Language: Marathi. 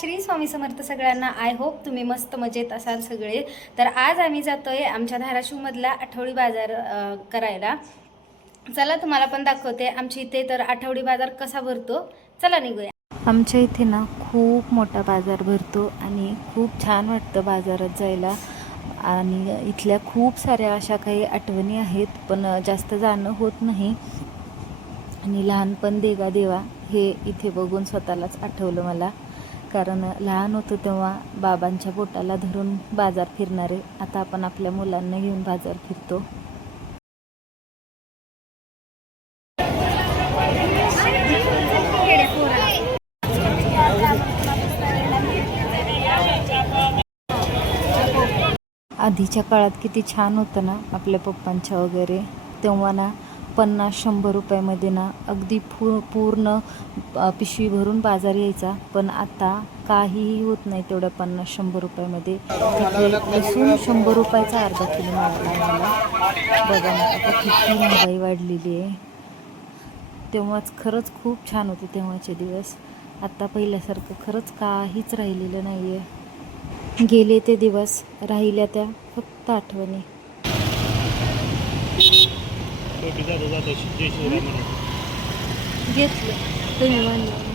श्री स्वामी समर्थ सगळ्यांना. आय होप तुम्ही मस्त मजेत असाल सगळे. तर आज आम्ही जातोय आमच्या धाराशिवमधला आठवडी बाजार करायला. चला तुम्हाला पण दाखवते आमच्या इथे तर आठवडी बाजार कसा भरतो. चला निघूया. आमच्या इथे ना खूप मोठा बाजार भरतो आणि खूप छान वाटतं बाजारात जायला. आणि इथल्या खूप साऱ्या अशा काही आठवणी आहेत, पण जास्त जाणं होत नाही. आणि लहानपण देगा देवा हे इथे बघून स्वतःलाच आठवलं मला, कारण लहान होतो तेव्हा बाबांच्या पोटाला धरून बाजार फिरणारे आता आपण आपल्या मुलांना घेऊन बाजार फिरतो. आधीच्या काळात किती छान होतं ना आपल्या पप्पांच्या वगैरे. तेव्हा ना 50-100 रुपयामध्ये ना अगदी पूर्ण पिशवी भरून बाजार यायचा. पण आता काहीही होत नाही तेवढ्या 50-100 रुपयामध्ये. लसूण 100 रुपयाचा अर्धा किलो मिळाला मला. बघा ना आता किती महागाई वाढलेली आहे. तेव्हाच खरंच खूप छान होते तेव्हाचे दिवस. आता पहिल्यासारखं खरंच काहीच राहिलेलं नाही आहे. गेले ते दिवस, राहिल्या त्या फक्त आठवणी. घेतलं तुम्ही म्हणलं.